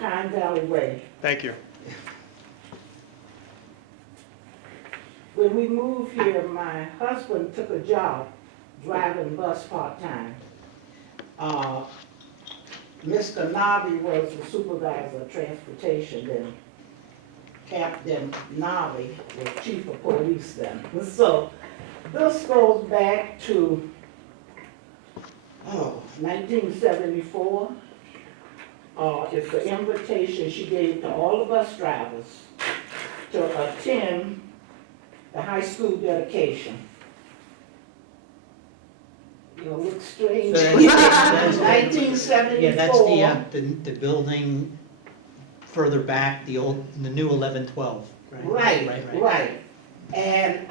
Pine Valley Way. Thank you. When we moved here, my husband took a job driving bus part-time. Mr. Navi was the supervisor of transportation then. Captain Navi was chief of police then. So this goes back to 1974. It's the invitation she gave to all the bus drivers to attend the high school dedication. You'll look strange. So that's- 1974. Yeah, that's the building further back, the new 1112. Right. And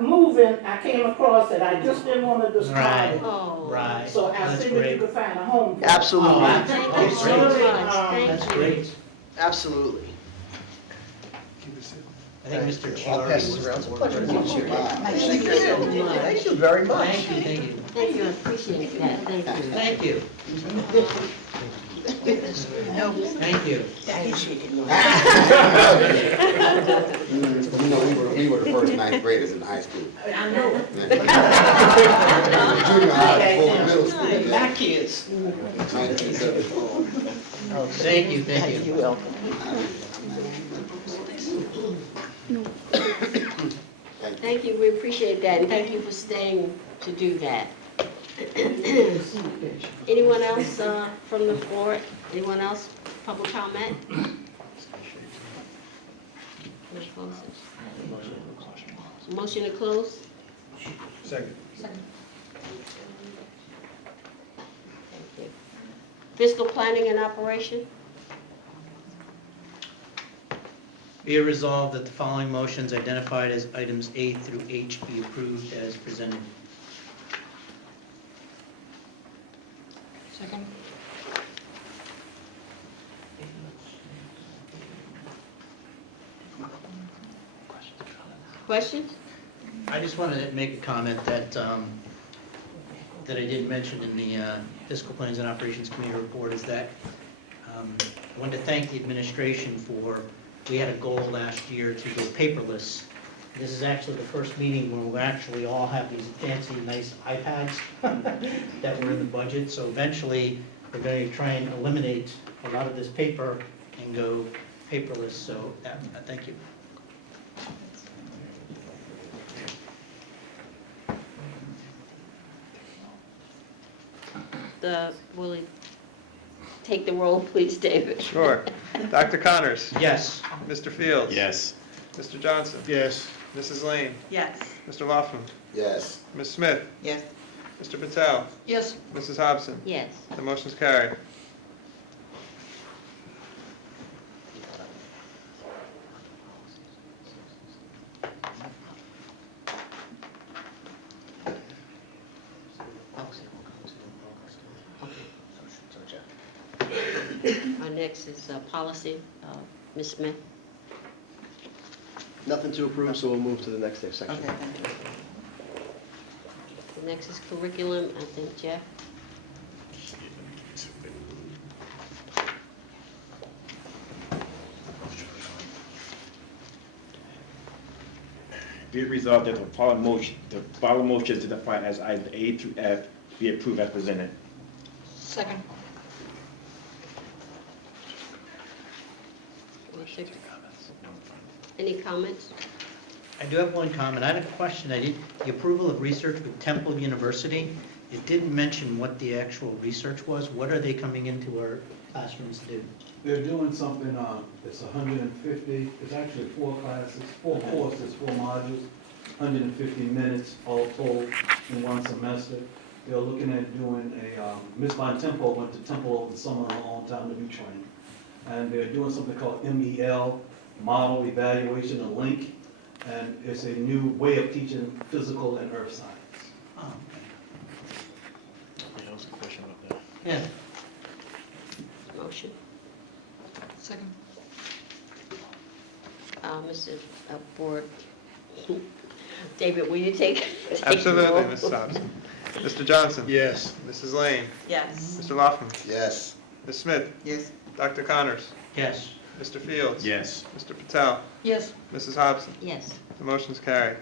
moving, I came across it, I just didn't want to describe it. Oh. Right, So I that's figured you great. could find a home for it. Absolutely. Oh, Thank Oh, you so great. much, thank That's you. great. Absolutely. I think Mr. I'll pass Chiari this was around. It's a the pleasure to board meet you. member. Thank you. Thank you very much. Thank you. Thank you, I appreciate that, thank you. Thank you. Thank you. You know, we were the first ninth graders in high school. I know. Junior high, before middle school. My kids. 1974. Thank you, thank you. Thank you, we appreciate that, and thank you for staying to do that. Anyone else from the floor? Anyone else? Public comment? Motion to close? Second. Thank you. Fiscal planning and operation? Be it resolved that the following motions identified as items A through H be approved as presented. Second. Questions? I just wanted to make a comment that, that I didn't mention in the Fiscal Plans and Operations Committee report is that I wanted to thank the administration for, we had a goal last year to go paperless. This is actually the first meeting where we'll actually all have these fancy, nice iPads that were in the budget. So eventually, we're going to try and eliminate a lot of this paper and go paperless. So thank you. Will you take the roll, please, David? Sure. Dr. Connors? Yes. Mr. Fields? Yes. Mr. Johnson? Yes. Mrs. Lane? Yes. Mr. Laughlin? Yes. Ms. Smith? Yes. Mr. Patel? Yes. Mrs. Hobson? Yes. The motion's carried. Our next is policy, Ms. Smith. Nothing to approve, so we'll move to the next section. The next is curriculum, I think Jeff. Be it resolved that the following motions identified as items A through F be approved as presented. Second. Any comments? I do have one comment. I had a question. The approval of research with Temple University, it didn't mention what the actual research was. What are they coming into our classrooms to do? They're doing something, it's 150, it's actually 4 classes, 4 courses, 4 modules, 150 minutes all told in one semester. They're looking at doing Miss Von Temple went to Temple over the summer a long time to do training. And they're doing something called MEL, Model Evaluation and Link, and it's a new way of teaching physical and earth science. Oh, That was a question about that. yeah. Motion. Second. Mr. Board, David, will you take the Absolutely, roll? Mrs. Hobson. Mr. Johnson? Yes. Mrs. Lane? Yes. Mr. Laughlin? Yes. Ms. Smith? Yes. Dr. Connors, Yes. Mr. Fields. Yes. Mr. Patel, Yes. Mrs. Hobson. Yes. The motion's carried.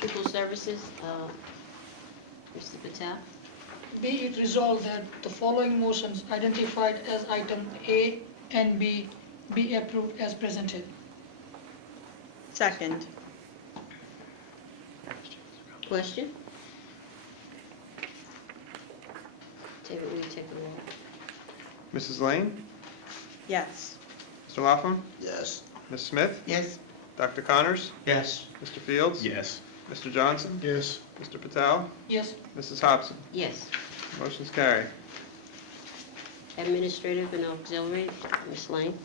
Pupil Services, Mr. Patel. Be it resolved that the following motions identified as item A and B be approved as presented. Second. Question? David, will you take the roll? Mrs. Lane, Yes. Mr. Laughlin, Yes. Ms. Smith, Yes. Dr. Connors, Yes. Mr. Fields. Yes. Mr. Johnson, Yes. Mr. Patel, Yes. Mrs. Hobson. Yes. Motion's carried. Administrative and auxiliary, Ms. Lane.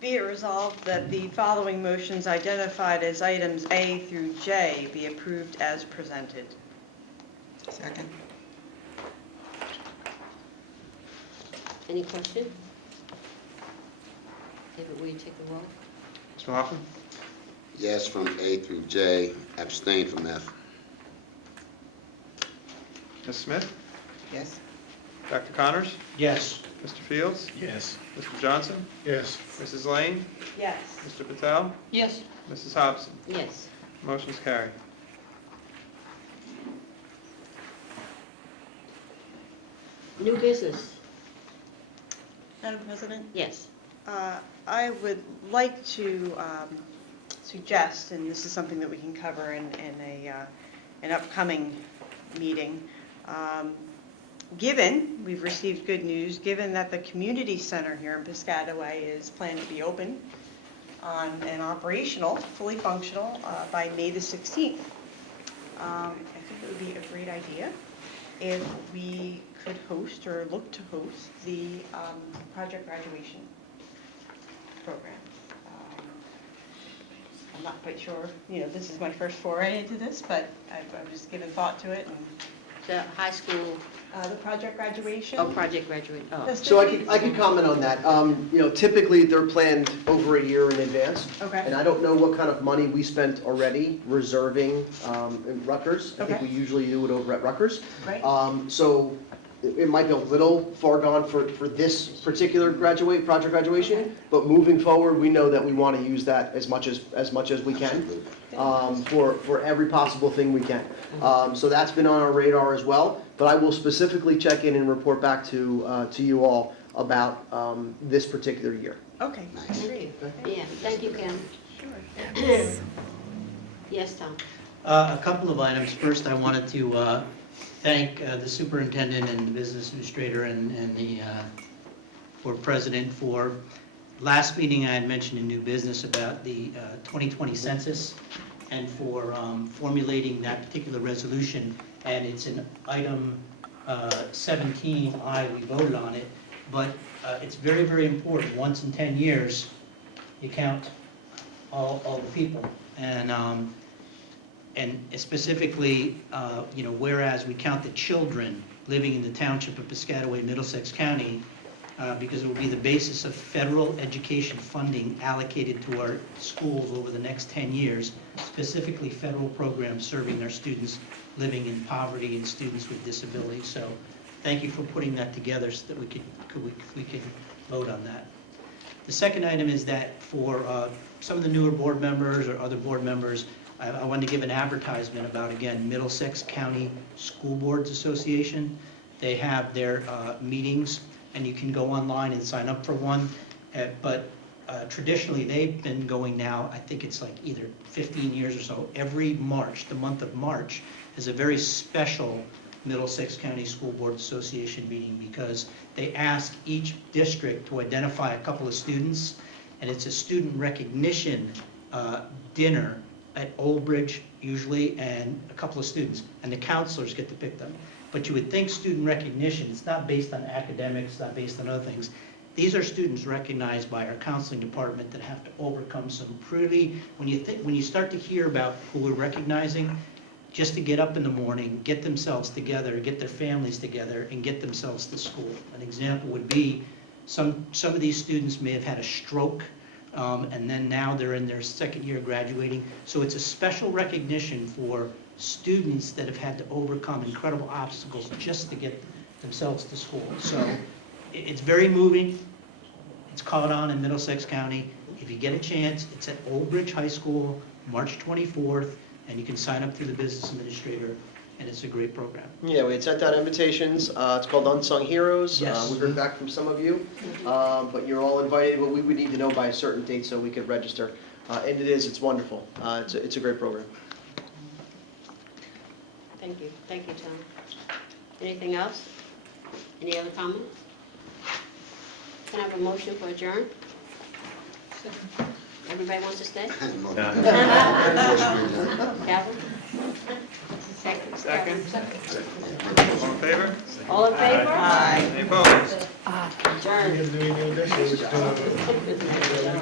Be it resolved that the following motions identified as items A through J be approved as presented. Second. Any question? David, will you take the roll? Mr. Laughlin, Yes from A through J, abstain from F. Ms. Smith, Yes. Dr. Connors, Yes. Mr. Fields, Yes. Mr. Johnson, Yes. Mrs. Lane, Yes. Mr. Patel, Yes. Mrs. Hobson. Yes. Motion's carried. New business? Madam President? Yes. I would like to suggest, and this is something that we can cover in an upcoming meeting, given, we've received good news, given that the community center here in Piscataway is planned to be open and operational, fully functional, by May the 16th. I think it would be a great idea if we could host or look to host the project graduation program. I'm not quite sure, this is my first foray into this, but I've just given thought to it and The high school, the project graduation. project graduate, So I could comment on that. Typically, they're planned over a year in advance. Okay. And I don't know what kind of money we spent already reserving in Rutgers. I think Okay. we usually do it over at Rutgers. Great. So it might be a little far gone for this particular project graduation, Okay. but moving forward, we know that we want to use that as much as we can, for every possible thing we can. So that's been on our radar as well, but I will specifically check in and report back to you all about this particular year. Okay. Nice. Great. yeah, thank you, Ken. Sure. Yes, Tom? A couple of items. First, I wanted to thank the superintendent and the business administrator and the board president for, last meeting I had mentioned in new business about the 2020 census and for formulating that particular resolution. And it's in item 17I, we voted on it, but it's very, very important. Once in 10 years, you count all the people. And specifically, whereas we count the children living in the township of Piscataway, Middlesex County, because it will be the basis of federal education funding allocated to our schools over the next 10 years, specifically federal programs serving our students living in poverty and students with disabilities. So thank you for putting that together so that we could vote on that. The second item is that for some of the newer board members or other board members, I wanted to give an advertisement about, again, Middlesex County School Boards Association. They have their meetings, and you can go online and sign up for one. But traditionally, they've been going now, I think it's like either 15 years or so, every March, the month of March, is a very special Middlesex County School Board Association meeting because they ask each district to identify a couple of students, and it's a student recognition dinner at Old Bridge usually, and a couple of students, and the counselors get to pick them. But you would think student recognition, it's not based on academics, not based on other things. These are students recognized by our counseling department that have to overcome some pretty, when you start to hear about who we're recognizing, just to get up in the morning, get themselves together, get their families together, and get themselves to school. An example would be some of these students may have had a stroke, and then now they're in their second year graduating. So it's a special recognition for students that have had to overcome incredible obstacles just to get themselves to school. So it's very moving. It's caught on in Middlesex County. If you get a chance, it's at Old Bridge High School, March 24th, and you can sign up through the business administrator, and it's a great program. Yeah, we had sent out invitations. It's called Unsung Heroes. Yes. We heard back from some of you, but you're all invited. But we would need to know by a certain date so we could register. And it's wonderful. It's a great program. Thank you, Tom. Anything else? Any other comments? Can I have a motion for adjourn? Everybody wants to stay? Calvin? Second. Second. All in favor? All in favor? Any opposed? Adjourn.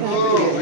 Oh,